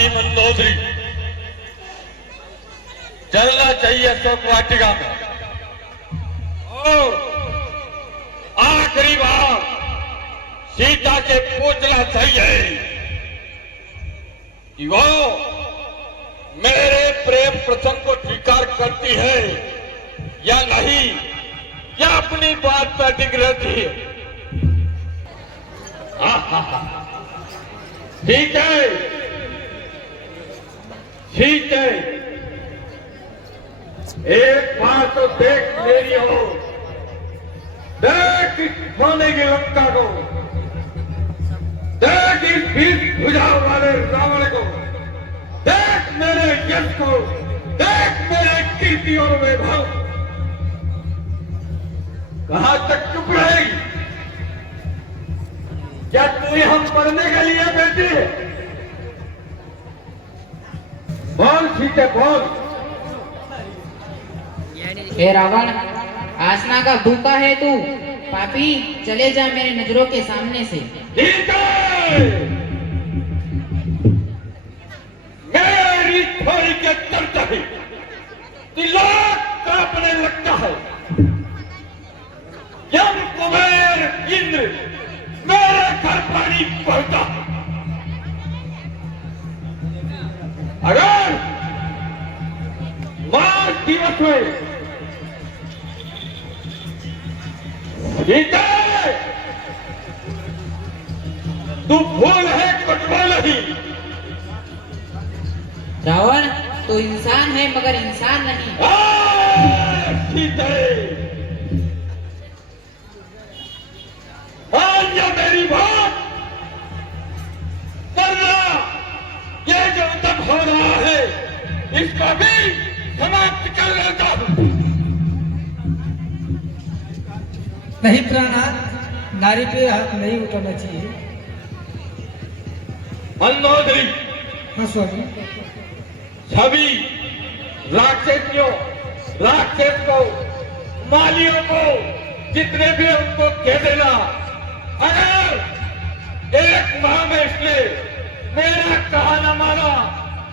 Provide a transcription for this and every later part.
रानी मंदोदरी चलना चाहिए अशोक वाटिका में और आखिरी बार सीता से पूछना चाहिए कि वो मेरे प्रेम प्रसंग को स्वीकार करती है या नहीं, या अपनी बात पर टिक रहती है। ठीक है, ठीक है, एक बात तो देख मेरी हो, देख इस सोने की लंका को, देख इस 20 भुजाओं वाले रावण को, देख मेरे यश को, देख मेरे कीर्ति और वैभव। कहां तक चुप रहेगी? क्या तू हम पढ़ने के लिए बैठी है? बोल सीते बोल। हे रावण, आसना का भूखा है तू। पापी, चले जा मेरे नजरों के सामने से। ठीक है, मेरी थोड़ी के चलता ही तिलक कांपने लगता है। यम कुबेर इंद्र मेरे घर पानी पड़ता है। अगर मार्च दिवस में तू भूल है कुछ नहीं। रावण, तो इंसान है मगर इंसान नहीं। मान जा मेरी बात, वरना ये जो तब हो रहा है इसको भी समाप्त कर लेता हूं। नहीं प्राणनाथ, नारी पे हाथ नहीं उठाना चाहिए। मंदोदरी, हाँ स्वामी। सभी राक्षसियों, राक्षस को, मालियों को, जितने भी उनको कह देना, अगर एक माह में इसने मेरा कहा न माना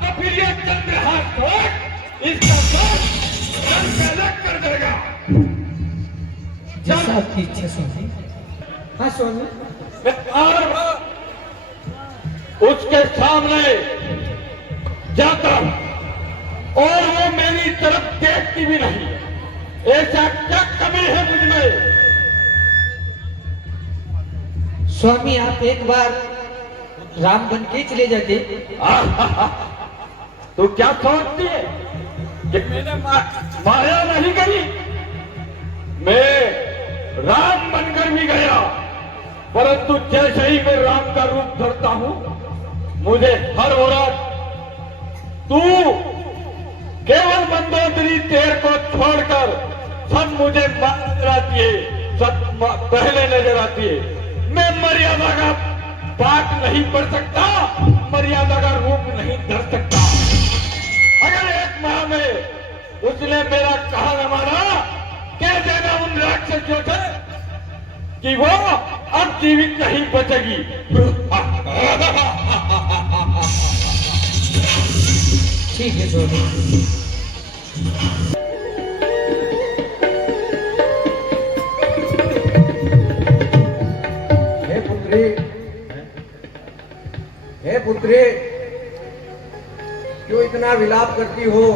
तो फिर ये चंद्रहास को इसका साथ जल पे अलग कर देगा। जैसा आपकी इच्छा स्वामी। हाँ स्वामी। और उसके सामने जाता हूं और वो मेरी तरफ देखती भी नहीं। ऐसा क्या कमी है मुझ में? स्वामी, आप एक बार राम बन के चले जाते। तो क्या सोचती है कि मैंने माया नहीं करी? मैं राम बनकर भी गया, परंतु जैसे ही मैं राम का रूप धरता हूं, मुझे हर औरत तू केवल मंदोदरी तेर को छोड़कर सब मुझे नजर आती है, सब पहले नजर आती है। मैं मर्यादा का पाठ नहीं पढ़ सकता, मर्यादा का रूप नहीं धर सकता। अगर एक माह में उसने मेरा कहा न माना, कह देना उन राक्षसियों से कि वो अब जीवित नहीं बचेगी। ठीक है स्वामी। हे पुत्री, क्यों इतना विलाप करती हो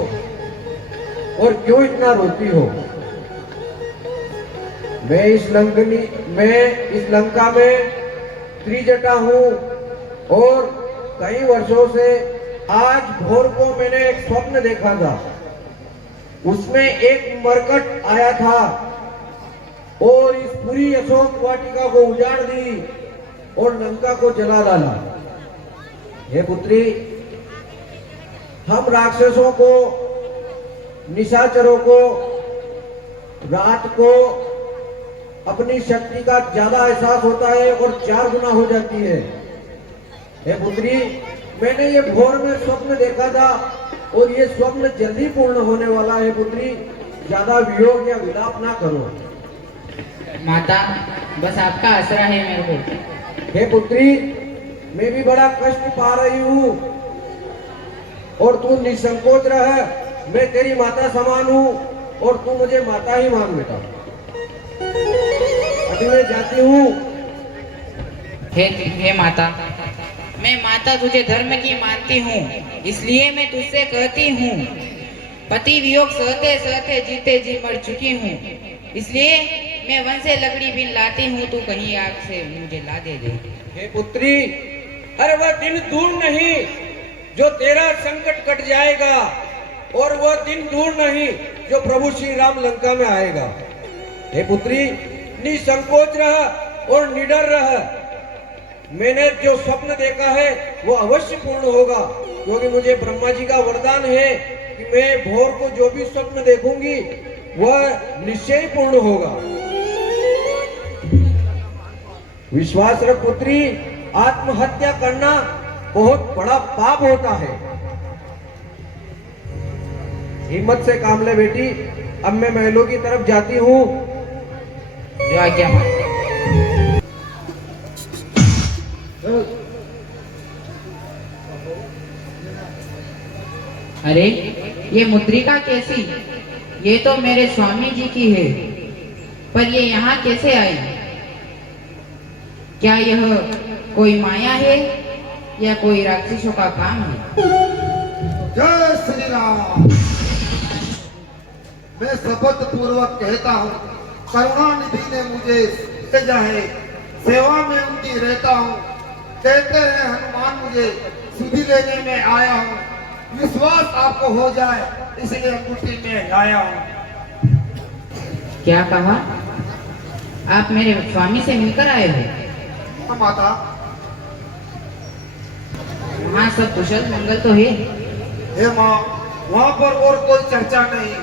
और क्यों इतना रोती हो? मैं इस लंका में त्रिजटा हूँ और कई वर्षों से आज भोर को मैंने एक स्वप्न देखा था। उसमें एक मरकट आया था और इस पूरी अशोक वाटिका को उजाड़ दी और लंका को जला डाला। हे पुत्री, हम राक्षसों को, निशाचरों को रात को अपनी शक्ति का ज्यादा एहसास होता है और 4 गुना हो जाती है। हे पुत्री, मैंने ये भोर में स्वप्न देखा था और ये स्वप्न जल्दी पूर्ण होने वाला है। पुत्री, ज्यादा वियोग या विलाप ना करो। माता, बस आपका आसरा है मेरे को। हे पुत्री, मैं भी बड़ा कष्ट पा रही हूँ और तू निसंकोच रह। मैं तेरी माता समान हूँ और तू मुझे माता ही मान बेटा। अभी मैं जाती हूँ। हे माता, मैं माता तुझे धर्म की मानती हूँ, इसलिए मैं तुझसे कहती हूँ, पति वियोग सहते सहते जीते जी मर चुकी हूँ, इसलिए मैं वन से लकड़ी भी लाती हूँ, तू कहीं आग से मुझे ला दे दे। हे पुत्री, अरे वह दिन दूर नहीं जो तेरा संकट कट जाएगा, और वह दिन दूर नहीं जो प्रभु श्री राम लंका में आएगा। हे पुत्री, निसंकोच रह और निडर रह। मैंने जो स्वप्न देखा है वो अवश्य पूर्ण होगा, क्योंकि मुझे ब्रह्मा जी का वरदान है कि मैं भोर को जो भी स्वप्न देखूंगी वह निश्चय ही पूर्ण होगा। विश्वास रख पुत्री, आत्महत्या करना बहुत बड़ा पाप होता है। हिम्मत से काम ले बेटी। अब मैं महलों की तरफ जाती हूँ। जो आज्ञा माता। अरे ये मुद्रिका कैसी? ये तो मेरे स्वामी जी की है, पर ये यहाँ कैसे आई? क्या यह कोई माया है या कोई राक्षसों का काम है? जय श्री राम। मैं शपथ पूर्वक कहता हूँ, करुणानिधि ने मुझे भेजा है, सेवा में उनकी रहता हूँ। कहते हैं हनुमान मुझे सुधि लेने में आया हूँ, विश्वास आपको हो जाए इसलिए अंगूठी में लाया हूँ। क्या कहा? आप मेरे स्वामी से मिलकर आए हो? हाँ माता। वहाँ सब कुशल मंगल तो है? हे माँ, वहाँ पर और कोई चर्चा नहीं,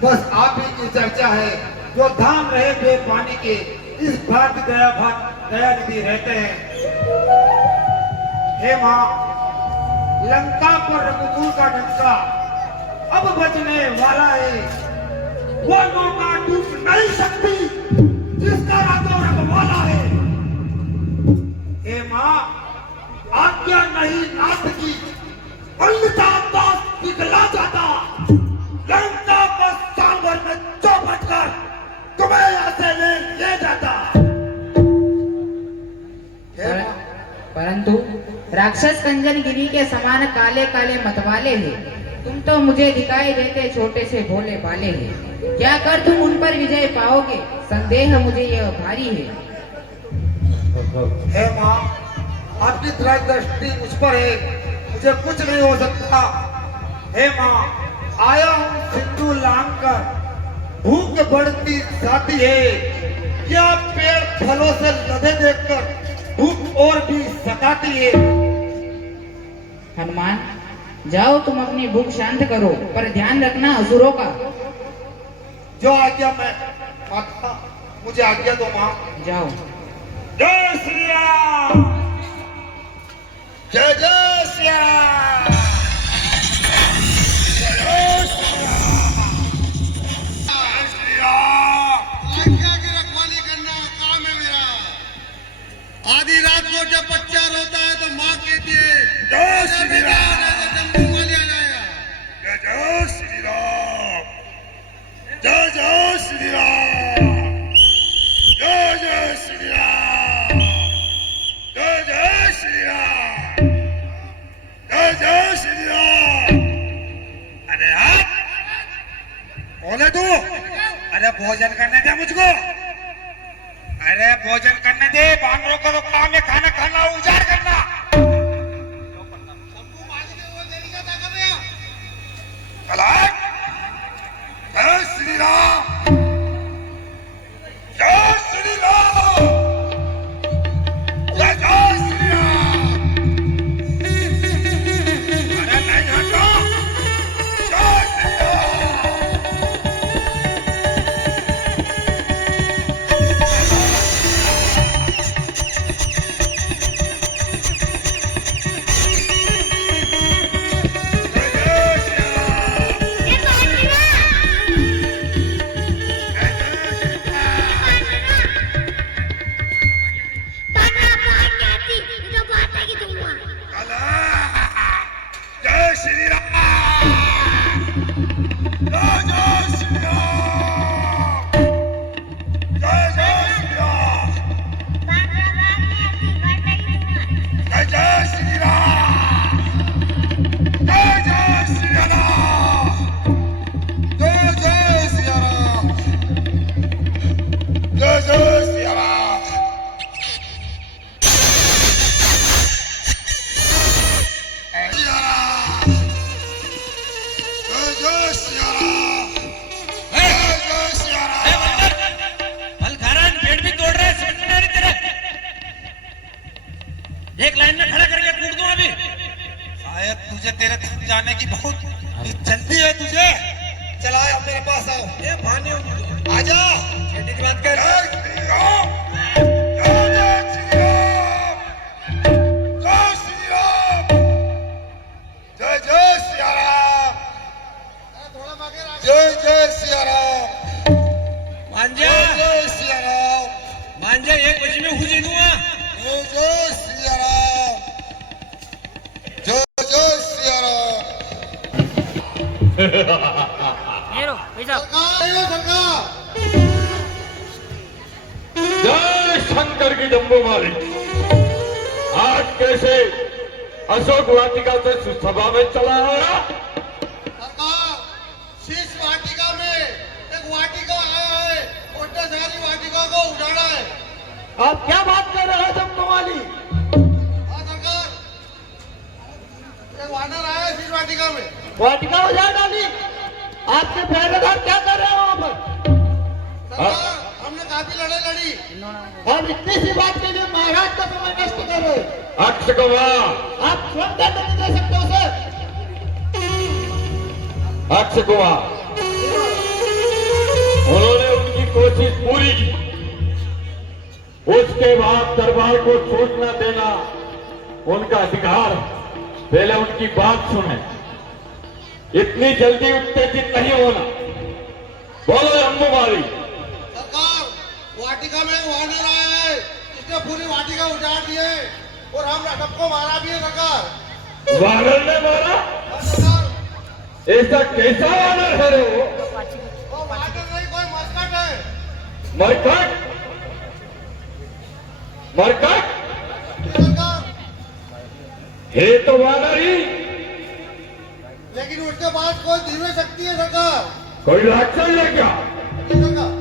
बस आप ही की चर्चा है। जो धाम रहे बे पानी के, इस भांति दयानिधि रहते हैं। हे माँ, लंका पर रघुकुल का डंका अब बजने वाला है। वो नौका डूब नहीं सकती जिसका रातों रखवाला है। हे माँ, आज्ञा नहीं नाथ की, अन्यथा दास पिघला जाता। लंका बस सांबर में चौपट कर तुम्हें यहाँ से ले जाता। परंतु राक्षस कंजन गिरी के समान काले काले मतवाले हैं। तुम तो मुझे दिखाई देते छोटे से भोले भाले हैं। क्या कर तुम उन पर विजय पाओगे? संदेह मुझे यह भारी है। हे माँ, आपकी दृष्टि मुझ पर है, मुझे कुछ नहीं हो सकता। हे माँ, आया हूँ सिंधु लांग कर, भूख बढ़ती जाती है। क्या पेड़ फलों से लदे देखकर भूख और भी सताती है। हनुमान, जाओ तुम अपनी भूख शांत करो, पर ध्यान रखना असुरों का। जो आज्ञा मैं माता, मुझे आज्ञा दो माँ। जाओ। जय श्री राम। जय जय श्री राम। जय श्री राम। आज्ञा की रखवाली करना काम है मेरा। आधी रात को जब बच्चा रोता है तो माँ कहती है जय श्री राम। जय जय श्री राम। जय जय श्री राम। जय जय श्री राम। जय जय श्री राम। जय जय श्री राम। अरे आप बोले तू? अरे भोजन करने दे मुझको। अरे भोजन करने दे। बानरों का तो काम है खाना खाना, उजाड़ करना। जय श्री राम। जय श्री राम। जय जय श्री राम। अरे नहीं हटो। जय श्री राम। मुझे तेरे थक जाने की बहुत जल्दी है तुझे। चला अब मेरे पास आओ। ए भाने आजा, छेड़ी की बात कर। जय श्री राम, जय श्री राम, जय श्री राम, जय जय सिया राम, जय जय सिया राम, मांझा जय सिया राम, मांझा 1 बजे में हो जाऊंगा। जय जय सिया राम, जय जय सिया राम। जय शंकर की जम्बू माली। आज कैसे अशोक वाटिका से सभा में चला आया? सरकार, शीश वाटिका में एक वाटिका आया है, उसने सारी वाटिका को उजाड़ा है। आप क्या बात कर रहे हो जम्बू वाली? हाँ सरकार, एक वानर आया है शीश वाटिका में। वाटिका उजाड़ डाली। आपके पहरेदार क्या कर रहे हैं वहाँ पर? सरकार, हमने काफी लड़ाई लड़ी। और इतनी सी बात के लिए महाराज का समय नष्ट कर रहे हो। अक्ष कुमार, आप स्वयं दंड नहीं दे सकते हो सर। अक्ष कुमार, उन्होंने उनकी कोशिश पूरी की। उसके बाद दरबार को सूचना देना उनका अधिकार है। पहले उनकी बात सुने। इतनी जल्दी उत्तेजित नहीं होना। बोलो अम्बुमाली। सरकार, वाटिका में एक वानर आया है, इसने पूरी वाटिका उजाड़ दी है और हम सबको मारा भी है सरकार। वानर ने मारा? हाँ, सरकार, ऐसा कैसा वानर है रे वो? वो वानर नहीं, कोई मस्कट है। मरकट? मरकट सरकार, है तो वानर ही। लेकिन उसके पास कोई दिव्य शक्ति है सरकार। कोई राक्षस है क्या? जी सरकार।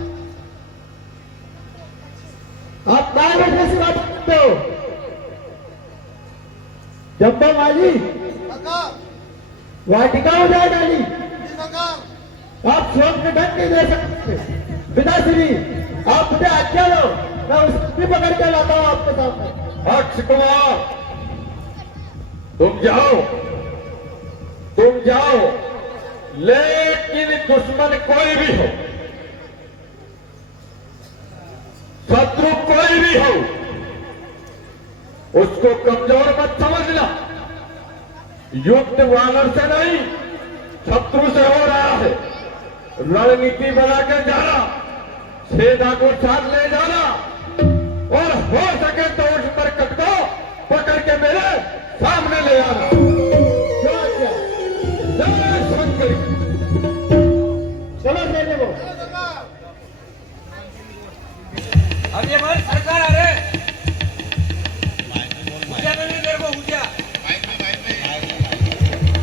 आप काय बैठे से बात करते हो? जम्बू वाली सरकार, वाटिका उजाड़ डाली। जी सरकार। आप स्वयं में दंड नहीं दे सकते। पिताश्री, आप मुझे आज्ञा दो, मैं उसकी पकड़ के लाता हूँ आपके सामने। अक्ष कुमार, तुम जाओ, लेकिन दुश्मन कोई भी हो, शत्रु कोई भी हो, उसको कमजोर मत समझना। युद्ध वानर से नहीं, शत्रु से हो रहा है। रणनीति बना के जाना, सेना को साथ ले जाना और हो सके तो उस मरकट को पकड़ के मेरे सामने ले आना। जय शंकर। चलो लेने वो। अब ये बात सरकार आ रहे पूजा में भी मेरे को पूजा।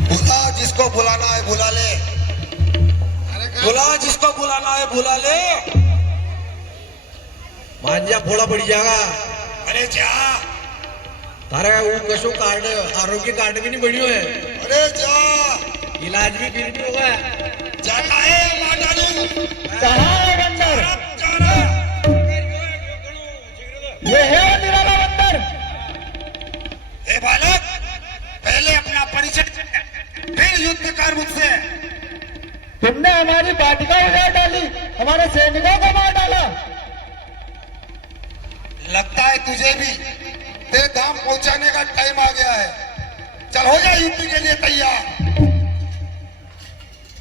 बुला जिसको बुलाना है बुला ले। बुला जिसको बुलाना है बुला ले। मांझा फोड़ा पड़ी जाएगा। अरे जा। तारे वो कशो कार्ड आरोग्य कार्ड भी नहीं बढ़ियो है। अरे जा। इलाज भी फिर भी होगा। जाना है मांझा। कहाँ है बंदर? जाना। ये है वो निराला बंदर। ए बालक, पहले अपना परिचय फिर युद्ध कर मुझसे। तुमने हमारी वाटिका उजाड़ डाली, हमारे सैनिकों को मार डाला। लगता है तुझे भी तेरे दाम पहुंचाने का टाइम आ गया है। चल हो जा युद्ध के लिए तैयार।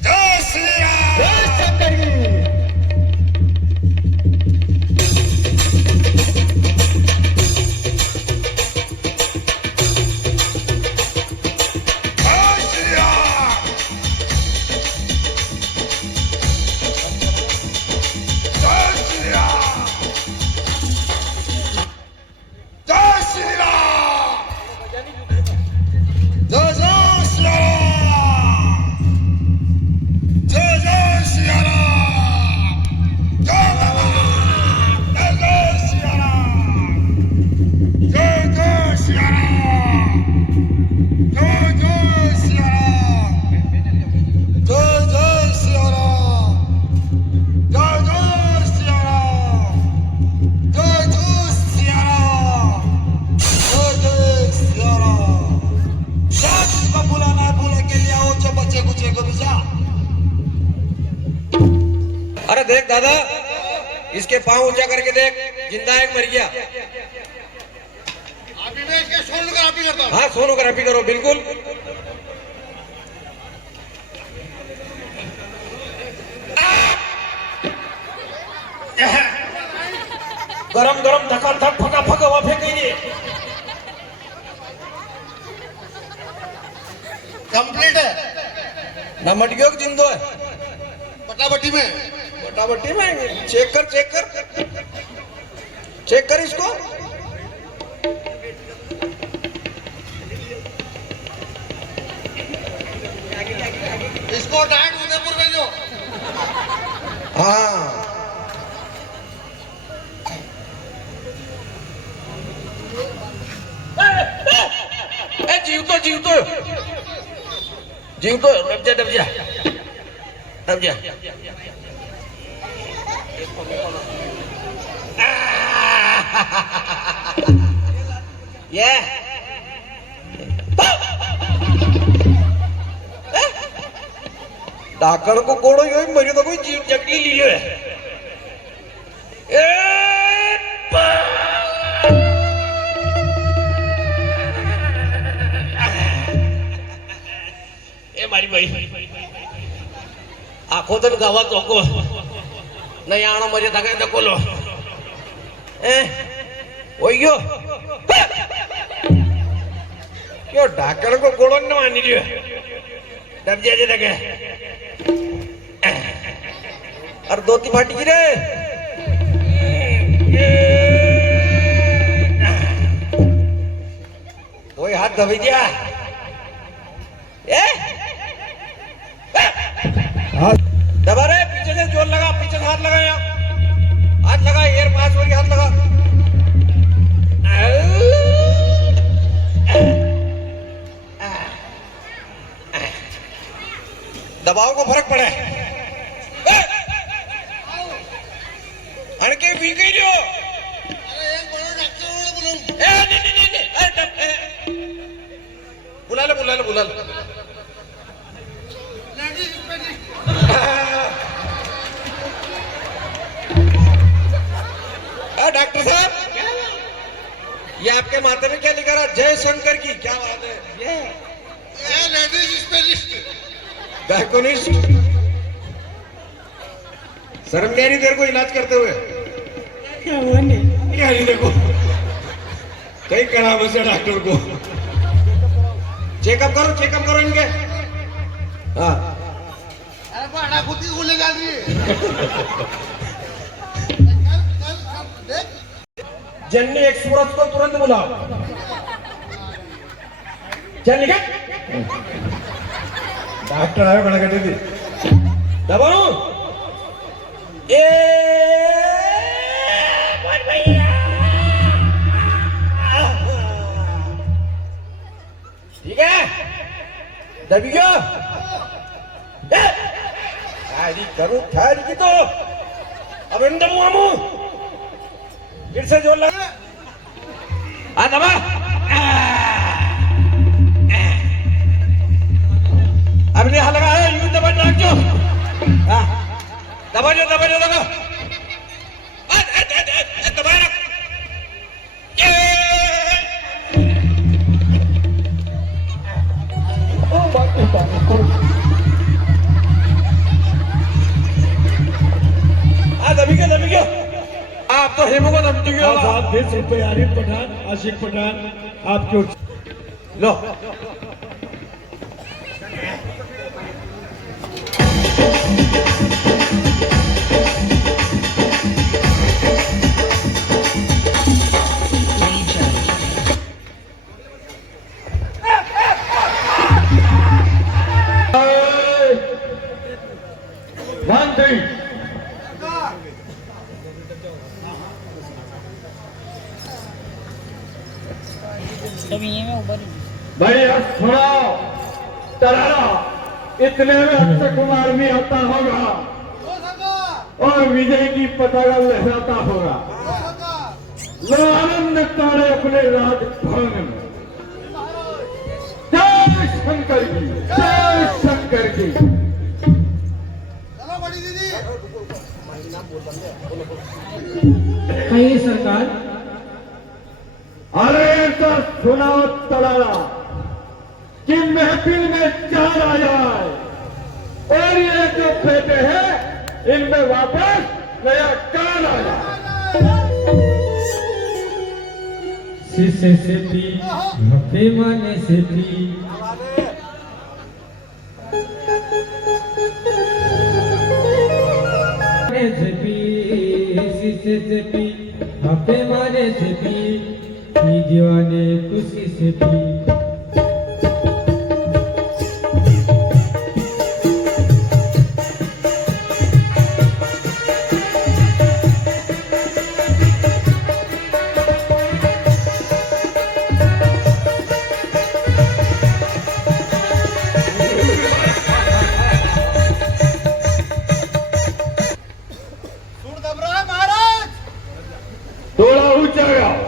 जय श्री राम। जय शंकर की। जय श्री राम। जय श्री राम। जय श्री राम। जय जय श्री राम। जय जय श्री राम। दादा इसके पांव ऊंचा करके देख, जिंदा है कि मर गया? अभी मैं इसके सोनोग्राफी करता हूँ। हाँ सोनोग्राफी करो बिल्कुल। गरम गरम धक्का धक फका फका हवा फेंकेंगे। कंप्लीट है। ना मटकियों की जिंदो है पटापटी में। फटाफटी में चेक कर चेक कर इसको। इसको डायरेक्ट उदयपुर भेजो। हाँ जीवतो दब जा ये डाकण को कोड़ो यो मरी तो कोई जीव जगली लियो है। ए मारी भाई आखो तन गावा तोको नहीं आना मजे थके तकोलो ओयो क्यों डाकण को कोड़ो न मानी लियो डब जाजे लगे और धोती फाटी गिरे कोई हाथ दबी दिया दबा रहे पीछे से जोर लगा, पीछे से हाथ लगा, यहाँ हाथ लगा, एयर पास वाली हाथ लगा। दबाव को फर्क पड़े हड़के भी गई जो बुला ले डॉक्टर साहब ये आपके माथे में क्या लिखा रहा? जय शंकर की। क्या बात है? ये लेडीज स्पेशलिस्ट। गायकोनिस्ट। शर्म नहीं आ रही तेरे को इलाज करते हुए? नहीं आ रही देखो कहीं कड़ा बसे डॉक्टर को। चेकअप करो इनके। हाँ अरे बड़ा खुद ही ले जा रही है। जन्नी एक सूरत को तुरंत बुलाओ। चल निकल। डॉक्टर आए बड़ा कटे थी दबाओ। ठीक है दबी गया। करूं ठहर की तो अब अंदर मामू फिर से जोर लगा। दबा अब नहीं हाथ लगा है यूं दबा जो दबा दबा रख। दबी गया आप तो हेमो को दबी गया। साहब 20 रुपए आरिफ पठान आशिक पठान आपके लो भाई थोड़ा तरारा इतने में अक्षय कुमार भी आता होगा और विजय की पताका लहराता होगा। लो आनंद तारे अपने राजभवन में। जय शंकर की, जय शंकर की। चलो बड़ी दीदी। कहिए सरकार। अरे तो सुनाओ तलाला कि महफिल में चार आ जाए और ये जो बेटे हैं इनमें वापस नया कान आ जाए। शीशे से पी पैमाने से पी शीशे से पी पैमाने से पी दीवाने खुशी से पी। थोड़ा ऊंचा गाओ,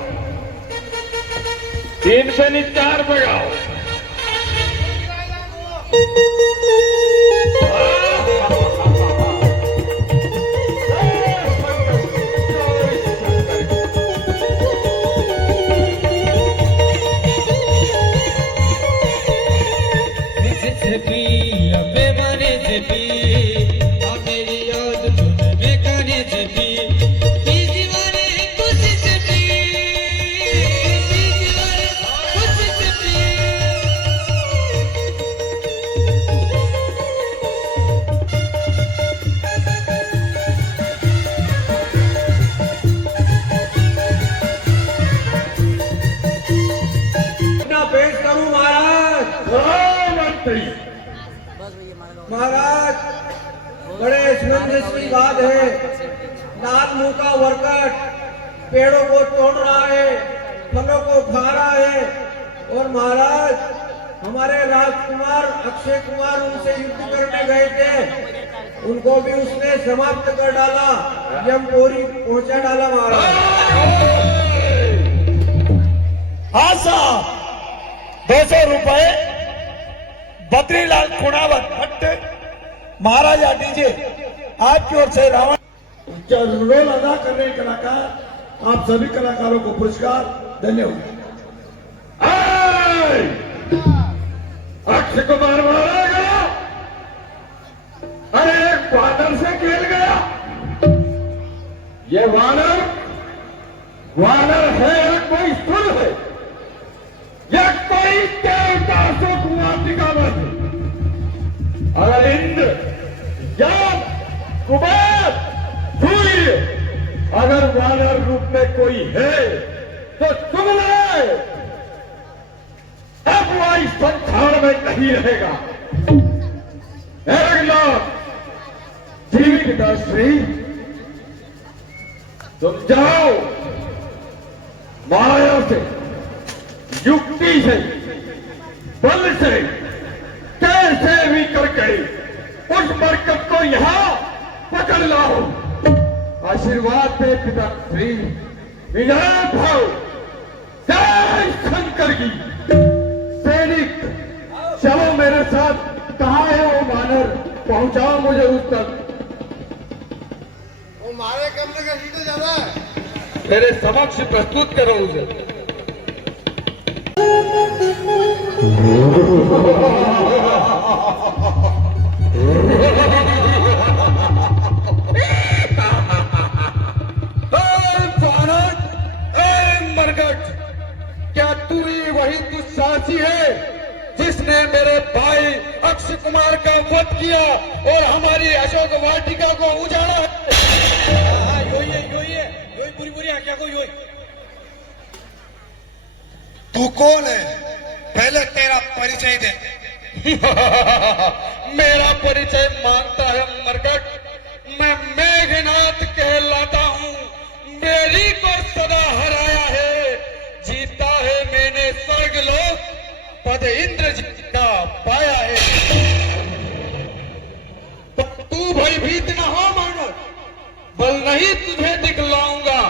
3 पे नहीं 4 पे गाओ। से पी पैमाने से पी मेरी याद तुम्हें गाने से पी दीवाने खुशी से पी दीवाने खुशी से पी। अपना पेश करूं महाराज। मंत्री महाराज बड़े समंजस की बात है। नाक मुंह का वर्कट पेड़ों को तोड़ रहा है, फलों को खा रहा है और महाराज हमारे राजकुमार अक्षय कुमार उनसे युद्ध करने गए थे, उनको भी उसने समाप्त कर डाला, यमपुरी पहुंचा डाला महाराज। हाँ साहब, 200 रुपए बद्रीलाल खुणावत भट्ट महाराजा डीजे आपकी ओर से रावण। रोल अदा करने कलाकार आप सभी कलाकारों को पुरस्कार। धन्यवाद। अक्षय कुमार मारा गया, अरे एक वानर से खेल गया। ये वानर है या कोई सुर है या कोई देवता सुकुमार का बस। अगर इंद्र या कुमार सूर्य अगर वानर रूप में कोई है तो सुन ले, अब वह इस संसार में नहीं रहेगा। जीवित पिताश्री तुम जाओ, माया से युक्ति से बल से कैसे भी करके उस मरकत को यहां पकड़ लाओ। आशीर्वाद दे पिताश्री। विजय भाव जय शंकर की। सैनिक चलो मेरे साथ। कहाँ है वो वानर, पहुंचाओ मुझे उस तक। वो मारे कमरे का सीधे ज्यादा है। मेरे समक्ष प्रस्तुत करो उसे। मरगट, क्या तू ही वही दुस्साहसी है जिसने मेरे भाई अक्षय कुमार का वध किया और हमारी अशोक वाटिका को उजाड़ा? योई पूरी पूरी आज्ञा को योई। तू कौन है? पहले तेरा परिचय दे। मेरा परिचय मांगता है मरगट। मैं मेघनाथ कहलाता हूँ। मेरी को सदा हराया है, जीता है मैंने स्वर्गलोक, पद इंद्र का पाया है। तो तू भयभीत न हो मानव, बल नहीं तुझे दिखलाऊंगा।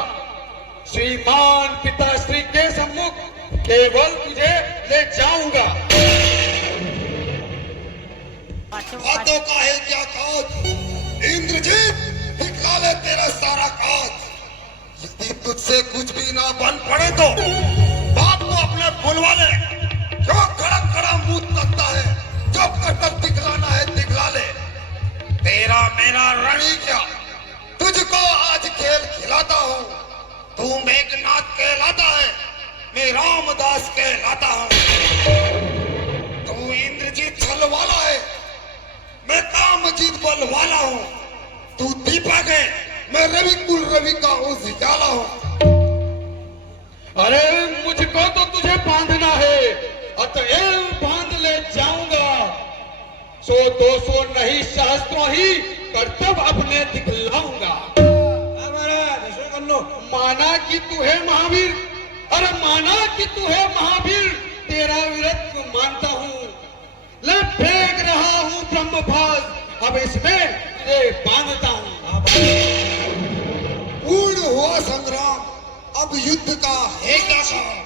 श्रीमान पिताश्री के सम्मुख केवल तुझे ले जाऊंगा। बातों का है क्या काज? इंद्रजीत दिखला ले तेरा सारा काज। यदि तुझसे कुछ भी ना बन पड़े तो बाप को अपने बुलवा ले। जो खड़ा खड़ा मुंह तकता है, जो करतब दिखलाना है दिखला ले। तेरा मेरा रणि क्या, तुझको आज खेल खिलाता हूँ। तू मेघनाथ कहलाता है, मैं रामदास कहलाता हूँ। तू इंद्रजीत छल वाला है, मैं कामजीत बल वाला हूँ। तू दीपक है, मैं रवि कुल रवि का उजाला हूँ। अरे मुझको तो तुझे बांधना है, अतएव बांध ले जाऊंगा। 100-200 नहीं, सहस्त्रों ही करतब अपने दिखलाऊंगा। माना कि तू है महावीर, अरे माना कि तू है महावीर, तेरा वीरत्व मानता हूँ। ले फेंक रहा हूँ ब्रह्मभास, अब इसमें तुझे बांधता हूँ। पूर्ण हुआ संग्राम, अब युद्ध का है क्या काम।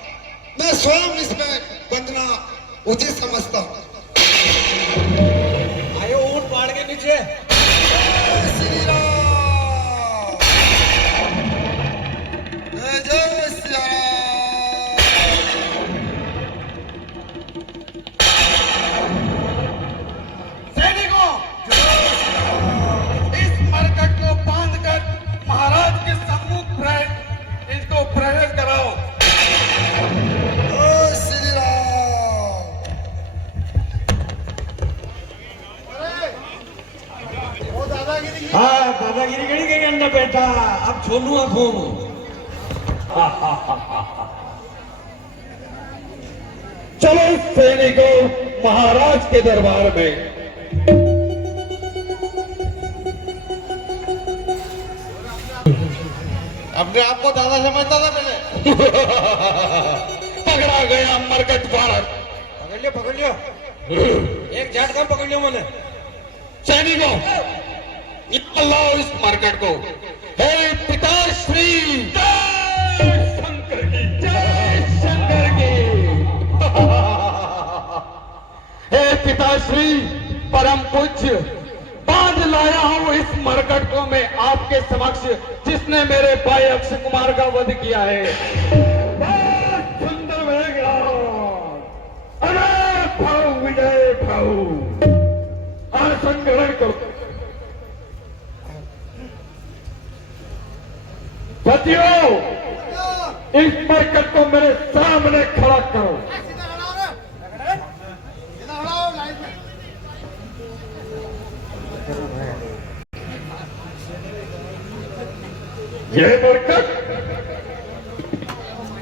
मैं स्वयं इसमें बंधना उचित समझता हूँ। आयो ऊंट पहाड़ के नीचे। जय श्री राम, जय जय सिया राम। सैनिकों, इस मरकट को बांधकर महाराज के सम्मुख इसको प्रवेश कराओ। जय श्री राम। हाँ दादागिरी करी के अंदर बैठा, अब छोड़ूंगा खूब। चलो सैनिकों, महाराज के दरबार में। अपने आप को दादा समझता था पहले। पकड़ा गया मरकट बालक। पकड़ लियो एक झटका पकड़ लियो मैंने। सैनिकों, निकालो इस मरकट को। हे पिताश्री, जय शंकर की, जय शंकर की। हे पिताश्री, परम पूज्य, बांध लाया हूं इस मरकट को मैं आपके समक्ष, जिसने मेरे भाई अक्षय कुमार का वध किया है। बहुत सुंदर मेघनाथ, अरे भाऊ विजय भाऊ, आसन ग्रहण करो। सतियों, इस मरकट को मेरे सामने खड़ा करो।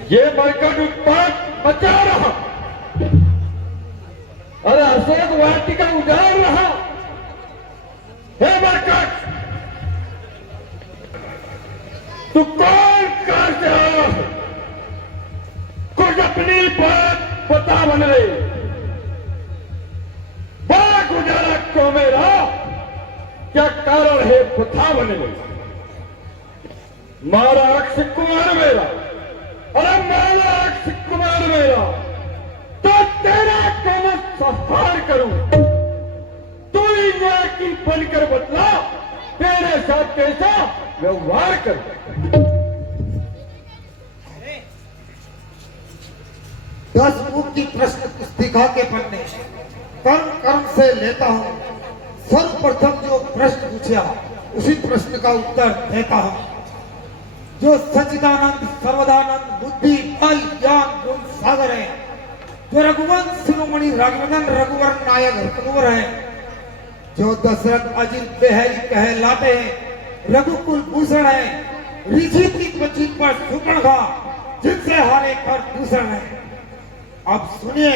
ये मरकट उत्पात मचा रहा, अरे अशोक वाटिका उजाड़ रहा। हे मरकट, तू कौन कहां से आया है? कुछ अपनी बात बता बन रही। बड़ा गुजारा को मेरा क्या कारण है, बता बन रही। मारा अक्षय कुमार मेरा, अरे मारा अक्षय कुमार मेरा, तो तेरा काम संहार करूं। तू ही न्याय की बनकर बदला, तेरे साथ कैसा व्यवहार कर। दस मुक्ति प्रश्न पुस्तिका के पन्ने कर्म कर्म से लेता हूँ। सर्वप्रथम जो प्रश्न पूछा उसी प्रश्न का उत्तर देता हूँ। जो सच्चिदानंद सर्वदानंद बुद्धि बल ज्ञान गुण सागर है, जो रघुवंश शिरोमणि रघुनंदन रघुवर नायक रघुवर है, जो दशरथ अजित बेहरी कहलाते हैं, रघुकुल भूषण है, ऋषि की पची पर सुपणखा, जिनसे हारे कर दूषण है। अब सुनिए,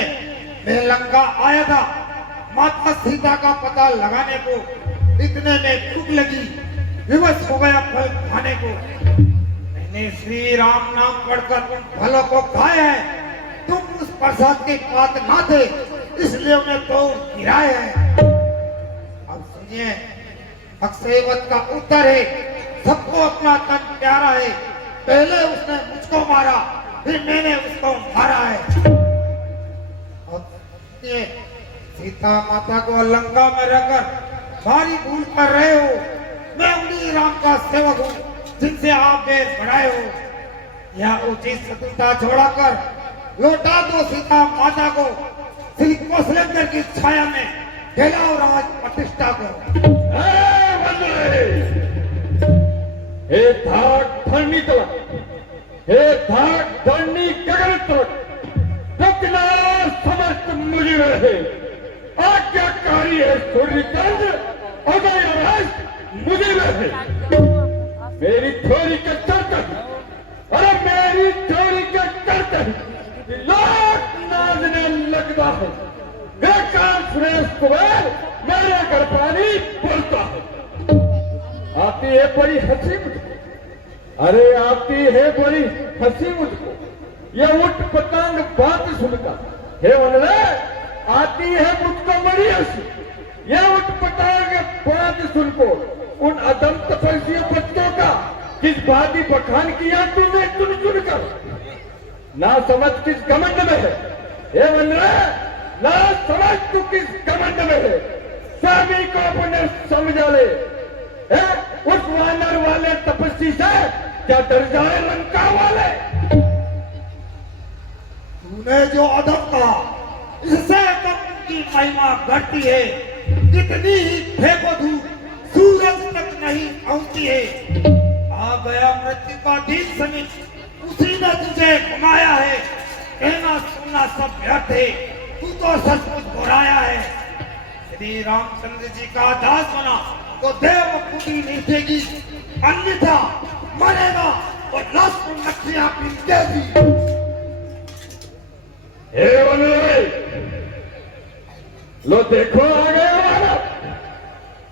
मैं लंका आया था माता सीता का पता लगाने को, इतने में भूख लगी, विवश हो गया फल खाने को। मैंने श्री राम नाम पढ़कर उन फलों को खाए हैं। तुम उस प्रसाद के पात्र ना थे, इसलिए उन्हें तो गिराए हैं। अब सुनिए, अक्षयवत का उत्तर है, सबको अपना तन प्यारा है। पहले उसने मुझको मारा, फिर मैंने उसको मारा है। ये सीता माता को लंका में रखकर भारी भूल कर रहे हो। मैं उन्हीं श्री राम का सेवक हूँ जिनसे आप देश बढ़ाए हो। यह उचित शत्रुता छोड़ाकर लौटा दो सीता माता को, श्री कौशलेंद्र की छाया में फैलाओ राज प्रतिष्ठा को। हे धाक धरनी तलक, हे धाक धरनी गगन तलक, रचना समस्त मुझे रहे, आज्ञाकारी है सूर्यचंद्र, उदय रस मुझे रहे। मेरी थोड़ी के चलते, अरे मेरी थोड़ी के चलते लोग नाचने लगता है। मेरा काम सुरेश कुमार मेरे घर पानी बोलता है। आती है बड़ी हंसी मुझको, अरे आती है बड़ी हंसी मुझको, ये उठ पतंग बात सुनता। हे वनरे, आती है मुझको बड़ी हंसी, ये उठ पतंग बात सुनको। उन अदम तपस्वी बच्चों का किस बाती बखान किया तूने चुन चुन कर। ना समझ किस घमंड में है, हे वनरे, ना समझ तू किस घमंड में है। स्वामी को अपने समझा ले, उस वानर वाले तपस्वी से क्या डर जाए लंका वाले। तूने जो अदब कहा, इससे कब की महिमा घटती है। कितनी ही फेंको धूप, सूरज तक नहीं पहुंचती है। आ गया मृत्यु का ठीक समय, उसी ने तुझे घुमाया है। कहना सुनना सब व्यर्थ है, तू तो सचमुच घुराया है। श्री रामचंद्र जी का दास बना तो देव कुटी नीचेगी, अन्यथा मरेगा और लाश को मछलियां पीटेगी। हे वनरे, लो देखो आ गया वानर,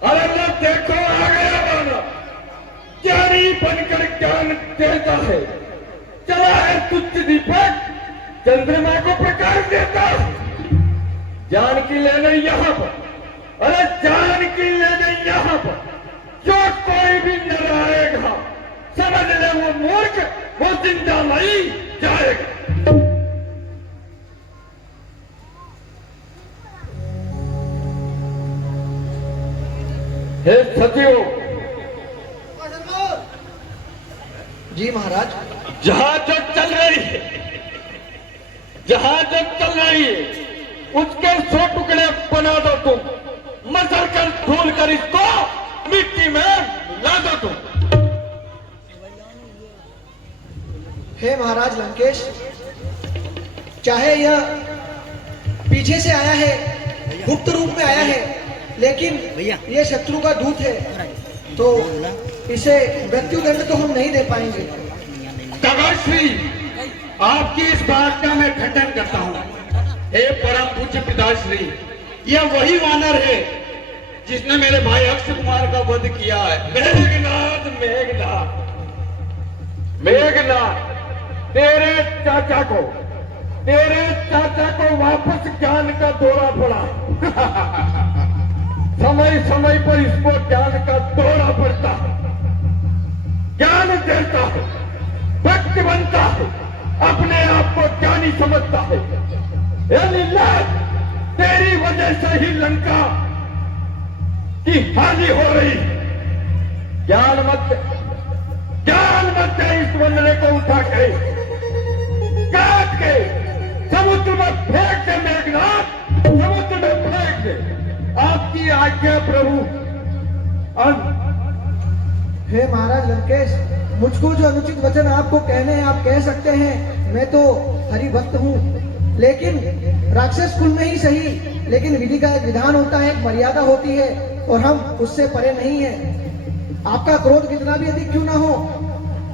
अरे लो देखो आ गया वानर, ज्ञानी बनकर ज्ञान देता है। चला है तुच्छ दीपक, चंद्रमा को प्रकाश देता है। जान की लेने यहाँ पर, अरे जान की लेने यहाँ पर जो कोई भी न आएगा, समझ ले वो मूर्ख, वो जिंदा नहीं जाएगा। हे सचिव, जी महाराज। जहां जो चल रही है, जहां जो चल रही है, उसके 100 टुकड़े बना दो तुम, मसल कर धूल कर इसको मिट्टी में मिला दो तुम। हे महाराज लंकेश, चाहे यह पीछे से आया है, गुप्त रूप में आया है, लेकिन यह शत्रु का दूत है, तो इसे मृत्यु दंड तो हम नहीं दे पाएंगे। कवरश्री, आपकी इस बात का मैं खंडन करता हूँ। हे परम पूज्य पिताश्री, यह वही वानर है जिसने मेरे भाई अक्षय कुमार का वध किया है। मेघनाथ, मेघनाथ, मेघनाथ, तेरे चाचा को वापस ज्ञान का दौरा पड़ा। समय समय पर इसको ज्ञान का दौरा पड़ता है, ज्ञान देता है, भक्त बनता है, अपने आप को ज्ञानी समझता है। तेरी वजह से ही लंका की हानि हो रही। ज्ञान मत दे इस वनरे को उठा के काट के समुद्र में फेंक दे। मेघनाथ, समुद्र में फेंक दे। आपकी आज्ञा प्रभु। हे महाराज लंकेश, मुझको जो अनुचित वचन आपको कहने हैं आप कह सकते हैं, मैं तो हरि भक्त हूँ, लेकिन राक्षस कुल में ही सही, लेकिन विधि का एक विधान होता है, एक मर्यादा होती है, और हम उससे परे नहीं है। आपका क्रोध कितना भी अधिक क्यों ना हो,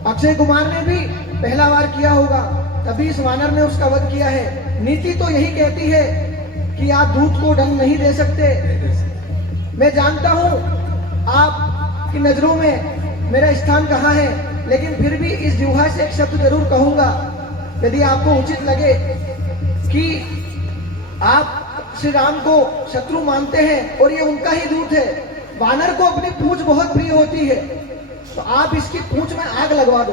अक्षय कुमार ने भी पहला बार किया होगा, तभी इस वानर ने उसका वध किया है। नीति तो यही कहती है कि आप दूत को दंड नहीं दे सकते। मैं जानता हूँ आपकी नजरों में मेरा स्थान कहाँ है, लेकिन फिर भी इस जिह्वा से एक शब्द जरूर कहूंगा, यदि आपको उचित लगे कि आप श्री राम को शत्रु मानते हैं और ये उनका ही दूत है। वानर को अपनी पूंछ बहुत प्रिय होती है, तो आप इसकी पूंछ में आग लगवा दो।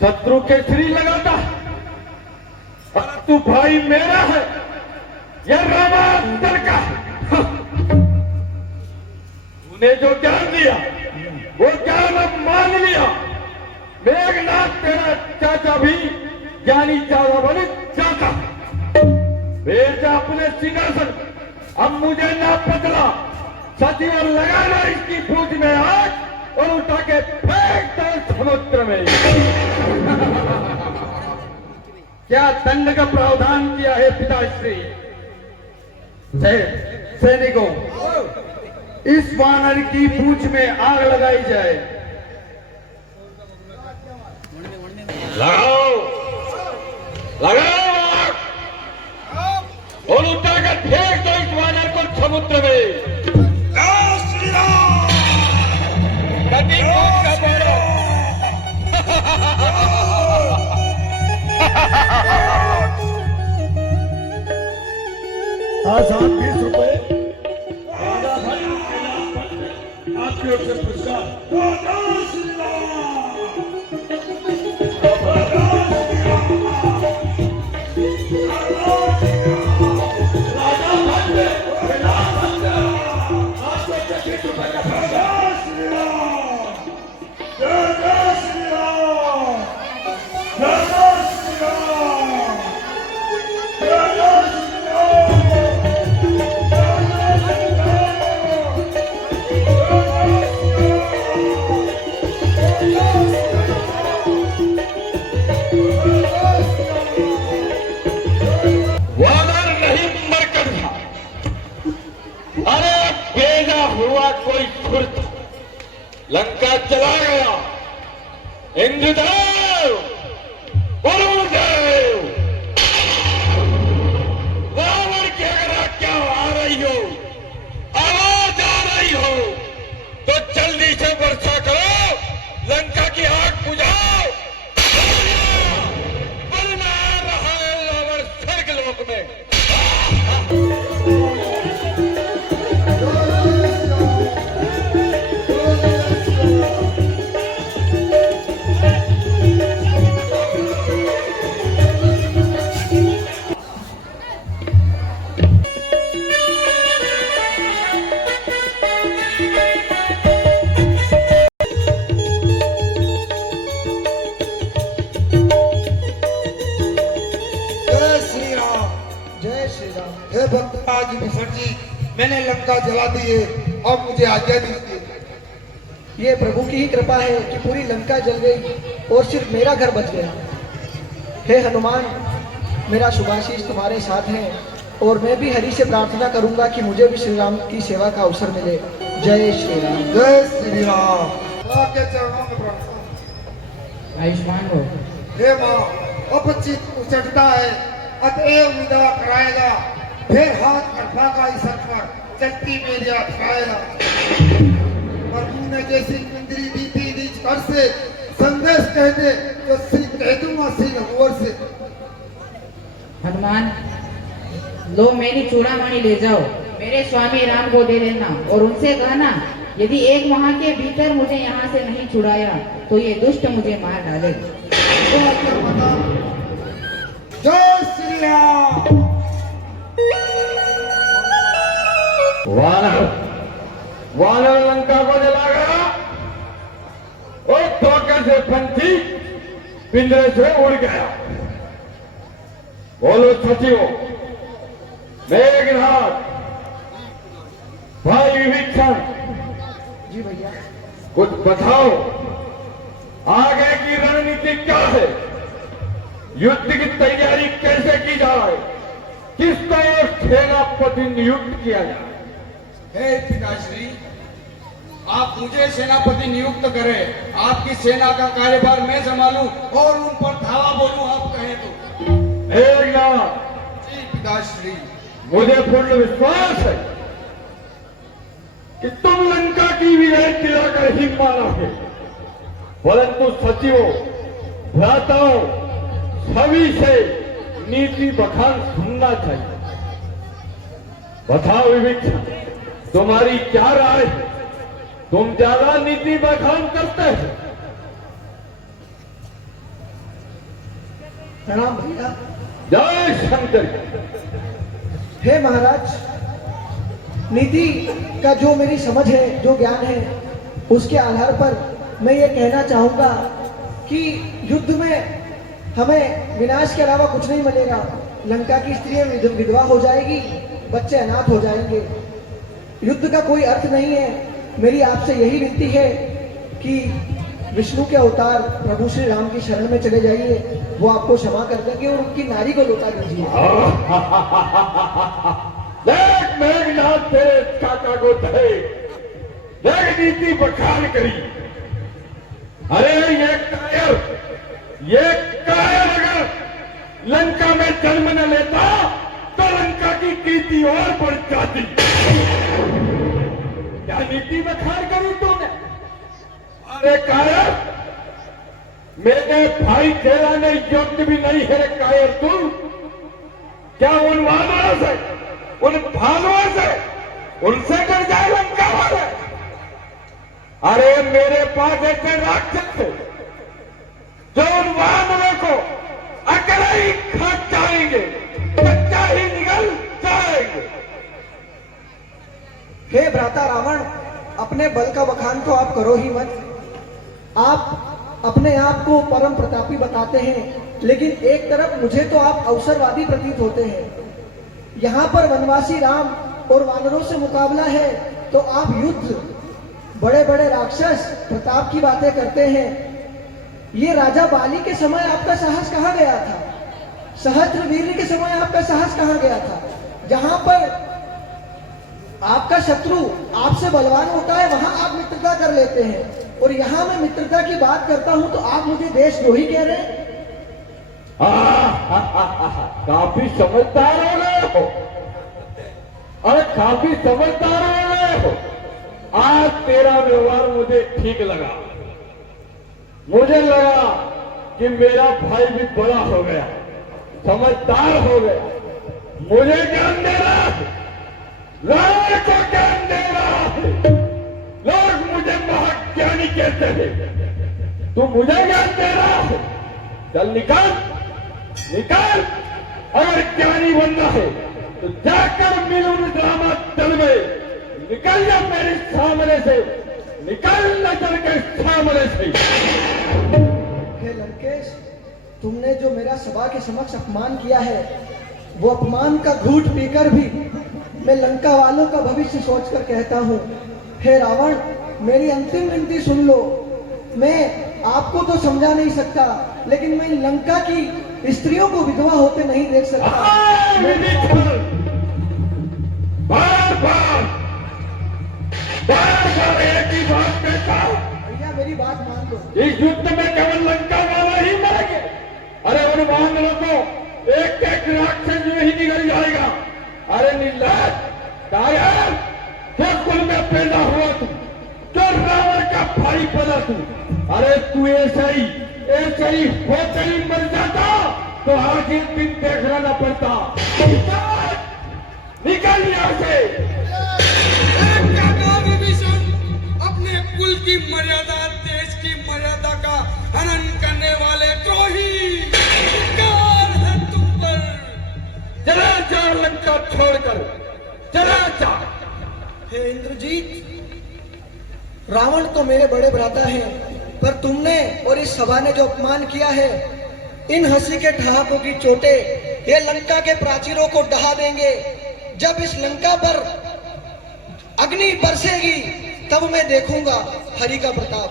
शत्रु के श्री लगाता है, और तू भाई मेरा है, यह रामांतर का है। ने जो ज्ञान दिया वो ज्ञान अब मान लिया। मेघनाथ तेरा चाचा भी ज्ञानी चावा बने चाचा भेजा अपने सिंहासन। अब मुझे ना बदला सचिव लगाना इसकी पूछ में आग और उठा के फेंक दो समुद्र में। क्या दंड का प्रावधान किया है पिताश्री? सैनिकों, इस वानर की पूंछ में आग लगाई जाए। लगाओ लगाओ आग और उठाकर फेंक दो इस वानर को समुद्र में। जय श्री राम। गति कौन का बोलो? आज आप 20 रुपए आपकी ओर से पुरस्कार। जय श्री राम। वानर नहीं मरकर था, अरे बेजा हुआ कोई खुर था। लंका चला गया। इंद्रदेव, वरुणदेव, रावण की अगर आज्ञा आ रही हो, आवाज आ रही हो, तो जल्दी से वर्षा करो, लंका की आग बुझाओ। वरना रहा है रावण स्वर्गलोक में। जय श्री राम। जय श्री राम। हे भक्तराज भीषण जी, मैंने लंका जला दी है, अब मुझे आज्ञा दीजिए। ये प्रभु की ही कृपा है कि पूरी लंका जल गई और सिर्फ मेरा घर बच गया। हे हनुमान, मेरा शुभाशीष तुम्हारे साथ है और मैं भी हरि से प्रार्थना करूंगा कि मुझे भी श्री राम की सेवा का अवसर मिले। जय श्री राम। जय श्री राम। माँ के चरणों में प्रणाम। आयुष्मान हो। हे माँ, अपचित उचटता है, अतएव विदा कराएगा, फिर हाथ अल्फा का इशर कर चलती मेरी खाएगा। प्रभु ने जैसी इंद्री दी थी निज कर से, संदेश कह दे तो श्री कह दूंगा श्री रघुवर से। हनुमान, लो मेरी चूड़ामणि ले जाओ, मेरे स्वामी राम को दे देना और उनसे कहना यदि एक माह के भीतर मुझे यहाँ से नहीं छुड़ाया तो ये दुष्ट मुझे मार डाले। तो आज्ञा बता। जय श्री राम। वानर वानर लंका को जला गया और धोखे से पंछी पिंजरे से उड़ गया। बोलो सचिवों, मेघनाथ, भाई विभीषण, जी भैया। कुछ बताओ, आगे की रणनीति क्या है? युद्ध की तैयारी कैसे की जाए? किसको सेनापति नियुक्त किया जाए? हे पिताश्री, आप मुझे सेनापति नियुक्त करें। आपकी सेना का कार्यभार मैं संभालूं और उन पर धावा बोलूं, आप कहें तो। मेघनाथ, जी पिताश्री। मुझे पूर्ण विश्वास है कि तुम लंका की विजय दिलाकर ही मारोगे, परंतु सचिवों, भ्राताओं, सभी से नीति बखान सुनना चाहिए। बताओ विभीषण, तुम्हारी क्या राय है? तुम ज्यादा नीति बखान करते हो। प्रणाम भैया। जय शंकर। हे महाराज, नीति का जो मेरी समझ है, जो ज्ञान है, उसके आधार पर मैं ये कहना चाहूँगा कि युद्ध में हमें विनाश के अलावा कुछ नहीं मिलेगा। लंका की स्त्रियां विधवा हो जाएगी, बच्चे अनाथ हो जाएंगे। युद्ध का कोई अर्थ नहीं है। मेरी आपसे यही विनती है कि विष्णु के अवतार प्रभु श्री राम की शरण में चले जाइए, वो आपको क्षमा कर देंगे और उनकी नारी को लौटा दीजिए। देख मेघनाथ तेरे काका को देख नीति बखान करी। अरे ये कायर अगर लंका में जन्म न लेता तो लंका की कीर्ति और बढ़ जाती। क्या नीति बखान करी तूने? अरे कायर, मेरे भाई तेरा ने युद्ध भी नहीं है कायर तू। क्या उन वानरों से, उन भालुओं से, उनसे कर जाए लंका वाले? अरे मेरे पास ऐसे राक्षस थे जो उन वानरों को अकेले ही खा जाएंगे, कच्चा ही निकल जाएंगे। हे भ्राता रावण, अपने बल का बखान तो आप करो ही मत। आप अपने आप को परम प्रतापी बताते हैं, लेकिन एक तरफ मुझे तो आप अवसरवादी प्रतीत होते हैं। यहाँ पर वनवासी राम और वानरों से मुकाबला है तो आप युद्ध, बड़े बड़े राक्षस, प्रताप की बातें करते हैं। ये राजा बाली के समय आपका साहस कहाँ गया था? सहस्त्र वीर के समय आपका साहस कहाँ गया था? जहां पर आपका शत्रु आपसे बलवान होता है वहां आप मित्रता कर लेते हैं, और यहां मैं मित्रता की बात करता हूं तो आप मुझे देशद्रोही कह रहे हैं। काफी समझदार हो गए हो। अरे काफी समझदार हो गए हो। आज तेरा व्यवहार मुझे ठीक लगा। मुझे लगा कि मेरा भाई भी बड़ा हो गया, समझदार हो गया, मुझे ज्ञान दे रहा है, रावण को ज्ञान दे रहा है। लोग मुझे महाज्ञानी कहते हैं, तू मुझे ज्ञान दे रहा है। चल निकाल निकाल, अगर ज्ञानी बनना है तो जाकर मिल उन ड्रामा दल में। निकल जा मेरे सामने से, निकल नजर के सामने से। हे लंकेश, तुमने जो मेरा सभा के समक्ष अपमान किया है, वो अपमान का घूंट पीकर भी मैं लंका वालों का भविष्य सोचकर कहता हूँ, हे रावण, मेरी अंतिम विनती सुन लो। मैं आपको तो समझा नहीं सकता, लेकिन मैं लंका की स्त्रियों को विधवा होते नहीं देख सकता। बार बार एक ही बात कहता हूं। भैया मेरी बात मान लो। इस युद्ध में केवल लंका वाला ही मरेंगे। अरे उन वानरों को एक एक राक्षस में ही निकल जाएगा। अरे निर्लज, कायर, जो कुल में पैदा हुआ तू, जो रावण का भाई बना तू, अरे तू ऐसे ही होकर ही मर जाता तो आज एक दिन देखना न पड़ता। निकल यहाँ से। अपने कुल की मर्यादा, देश की मर्यादा का हनन करने वाले द्रोही, धिक्कार है तुम पर। चला जा लंका छोड़कर, चला जा। हे इंद्रजीत, रावण तो मेरे बड़े भ्राता हैं, पर तुमने और इस सभा ने जो अपमान किया है, इन हंसी के ठहाकों की चोटें ये लंका के प्राचीरों को डहा देंगे। जब इस लंका पर अग्नि बरसेगी तब मैं देखूंगा हरि का प्रताप।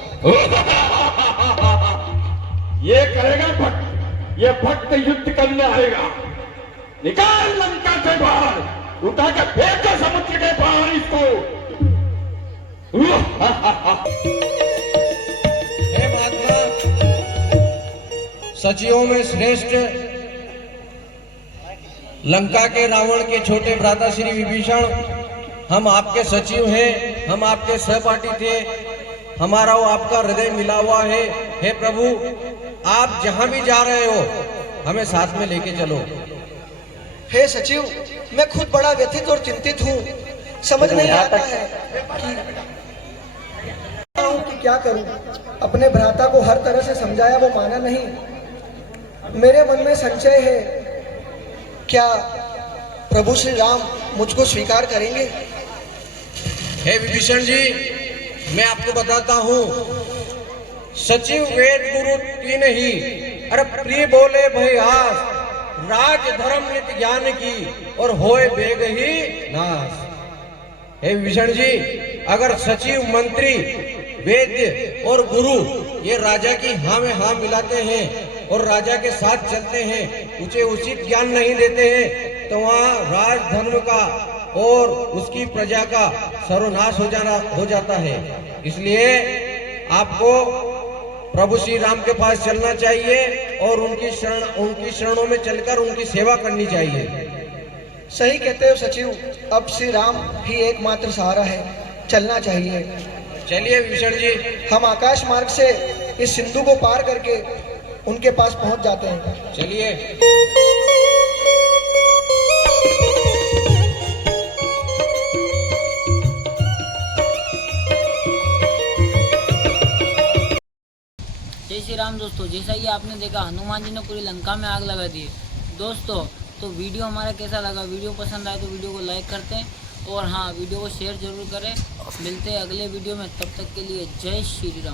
ये करेगा भक्त, ये भक्त युद्ध करने आएगा। निकाल लंका से बाहर, उठा के फेंको समुद्र के बाहर इसको। हे महात्मा, सचिवों में श्रेष्ठ लंका के रावण के छोटे भ्राता श्री विभीषण, हम आपके सचिव हैं, हम आपके सहपाठी थे, हमारा वो आपका हृदय मिला हुआ है। हे प्रभु, आप जहां भी जा रहे हो हमें साथ में लेके चलो। हे सचिव, मैं खुद बड़ा व्यथित और चिंतित हूँ। समझ नहीं आता है कि क्या करूं। अपने भ्राता को हर तरह से समझाया, वो माना नहीं। मेरे मन में संशय है, क्या प्रभु श्री राम मुझको स्वीकार करेंगे? हे विभीषण जी, मैं आपको बताता हूँ, सचिव वेद गुरु तीन ही, अरे प्रिय बोले भयास, राज धर्म नित ज्ञान की, और होए बेग ही नाश। हे विभीषण जी, अगर सचिव, मंत्री, वेद्य और गुरु ये राजा की हाँ में हाँ मिलाते हैं और राजा के साथ चलते हैं, उसे उचित ज्ञान नहीं देते हैं, तो वहाँ राज धर्म का और उसकी प्रजा का सर्वनाश हो जाता है। इसलिए आपको प्रभु श्री राम के पास चलना चाहिए और उनकी शरणों में चलकर उनकी सेवा करनी चाहिए। सही कहते हो सचिव, अब श्री राम ही एकमात्र सहारा है, चलना चाहिए। चलिए विभीषण जी, हम आकाश मार्ग से इस सिंधु को पार करके उनके पास पहुंच जाते हैं। चलिए। जय श्री राम दोस्तों, जैसा कि आपने देखा हनुमान जी ने पूरी लंका में आग लगा दी। दोस्तों तो वीडियो हमारा कैसा लगा, वीडियो पसंद आए तो वीडियो को लाइक करते हैं और हाँ वीडियो को शेयर जरूर करें। मिलते हैं अगले वीडियो में, तब तक के लिए जय श्री राम।